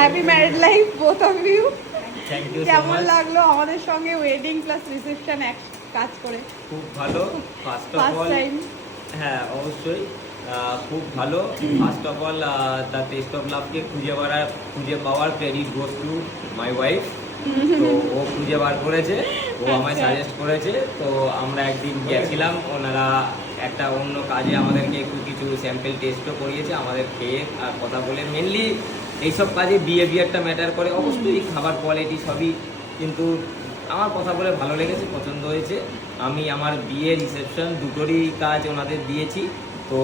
Happy married life both of you. Thank you so কেমন much. লাগলো আমাদের সঙ্গে ওয়েডিং প্লাস রিসেপশন এক কাজ করে? খুব ভালো। First of first all time. হ্যাঁ অবশ্যই খুব ভালো। First of all the test of লাভকে খুঁজে পাওয়ার credit goes to my wife. তো ও খুঁজে বার করেছে, ও আমায় আচ্ছা। সাজেস্ট করেছে। তো আমরা একদিন গেছিলাম, ওনারা একটা অন্য কাজে আমাদেরকে একটু কিছু স্যাম্পেল টেস্টও করিয়েছে, আমাদের খেয়ে আর কথা বলে। মেনলি এইসব কাজে বিহেভিয়ারটা ম্যাটার করে, অবশ্যই খাবার কোয়ালিটি সবই, কিন্তু আমার কথা বলে ভালো লেগেছে, পছন্দ হয়েছে। আমি আমার বিয়ে রিসেপশন দুটোরই কাজ ওনাদের দিয়েছি। তো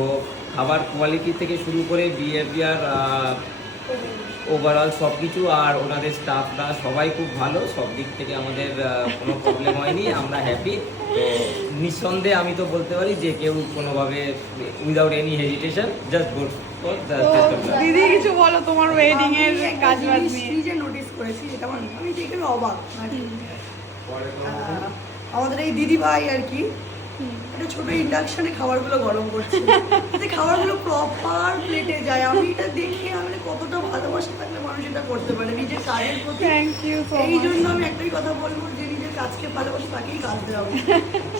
খাবার কোয়ালিটি থেকে শুরু করে বিহেভিয়ার, ওভারঅল সব কিছু, আর ওনাদের স্টাফরা সবাই খুব ভালো। সব দিক থেকে আমাদের কোনো প্রবলেম হয়নি, আমরা হ্যাপি। তো নিঃসন্দেহে আমি তো বলতে পারি যে কেউ কোনোভাবে without any hesitation just good for the test of love. দিদি কিছু বলো তোমার ওয়েডিং এর কাজ বাজ নিয়ে। নিজে নোটিস করেছি, যেটা আমি দেখে অবাক। আমাদের এই দিদি ভাই আর কি একটা ছোট ইন্ডাকশনে খাবারগুলো গরম করছে, যাতে খাবারগুলো প্রপার প্লেটে যায়। আমি এটা দেখে আমি কতটা ভালোবাসা থাকলে মানুষ এটা করতে পারে নিজের কাজের প্রতি। থ্যাংক ইউ সো এই মাচ। জন্য আমি একটাই কথা বলবো, যে নিজের কাজকে ভালোবাসে তাকেই কাজ দেওয়া উচিত।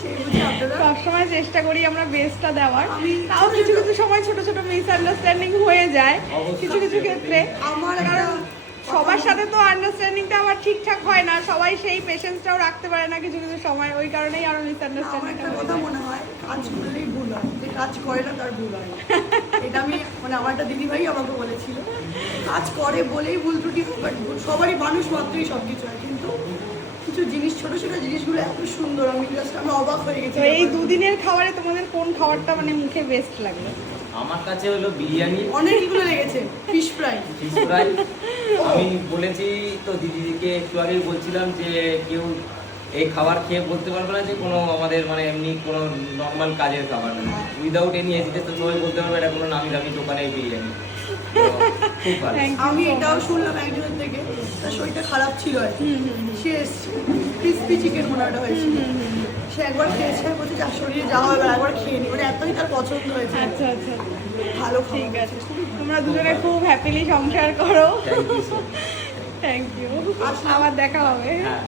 সেই বুঝে আপনারা সবসময় চেষ্টা করি আমরা বেস্টটা দেওয়ার। আমি- তাও কিছু কিছু সময় ছোট ছোট মিসআন্ডারস্ট্যান্ডিং হয়ে যায় অবশ্যই। কিছু কিছু ক্ষেত্রে। আমার একটা সবার সাথে তো আন্ডারস্ট্যান্ডিংটা আবার ঠিকঠাক হয় না, সবাই সেই পেশেন্সটাও রাখতে পারে না কিছু কিছু সময়, ওই কারণেই আরো আমার মিসআন্ডারস্ট্যান্ডিং একটা কথা মনে হয়, কাজ করলেই ভুল হয়, যে কাজ করে না তার ভুল হয়। এটা আমি আমার একটা দিদিভাই আমাকে বলেছিল, কাজ করে বলেই ভুল ত্রুটি হয়, বাট সবারই মানুষ মাত্রই সব কিছু হয়। কিন্তু কিছু জিনিস, ছোট ছোট জিনিসগুলো এত সুন্দর, আমি অবাক হয়ে গেছি। তো এই দুদিনের খাবারে তোমাদের কোন খাবারটা মানে মুখে বেস্ট লাগলো? আমার কাছে হলো বিরিয়ানি, অনেকগুলো লেগেছে, ফিশ ফ্রাই। Fish fry. আমি বলেছি তো দিদিকে একটু আগেই বলছিলাম যে কেউ এই খাবার খেয়ে বলতে পারবে না যে কোনো আমাদের মানে এমনি কোনো নর্মাল কাজের খাবার না, উইদাউট এনি হেজিটেশন সবাই বলতে পারবে এটা কোনো নামি দামি দোকানের বিরিয়ানি। তো খুব ভালো। Thank you আমি so এটাও much. শুনলাম একজনের থেকে, তার শরীরটা খারাপ ছিল আর কি। সে ক্রিসপি চিকেন মনে হয় ওটা হয়েছিল, সে একবার খেয়েছে, বলছে যা শরীরে যা হবে একবার খেয়ে নি, মানে এতই তার পছন্দ হয়েছে। আচ্ছা আচ্ছা, ভালো ঠিক খাবার। আছে। তোমরা দুজনে খুব হ্যাপিলি সংসার করো। Thank you so much. Thank you. আবার দেখা হবে। হ্যাঁ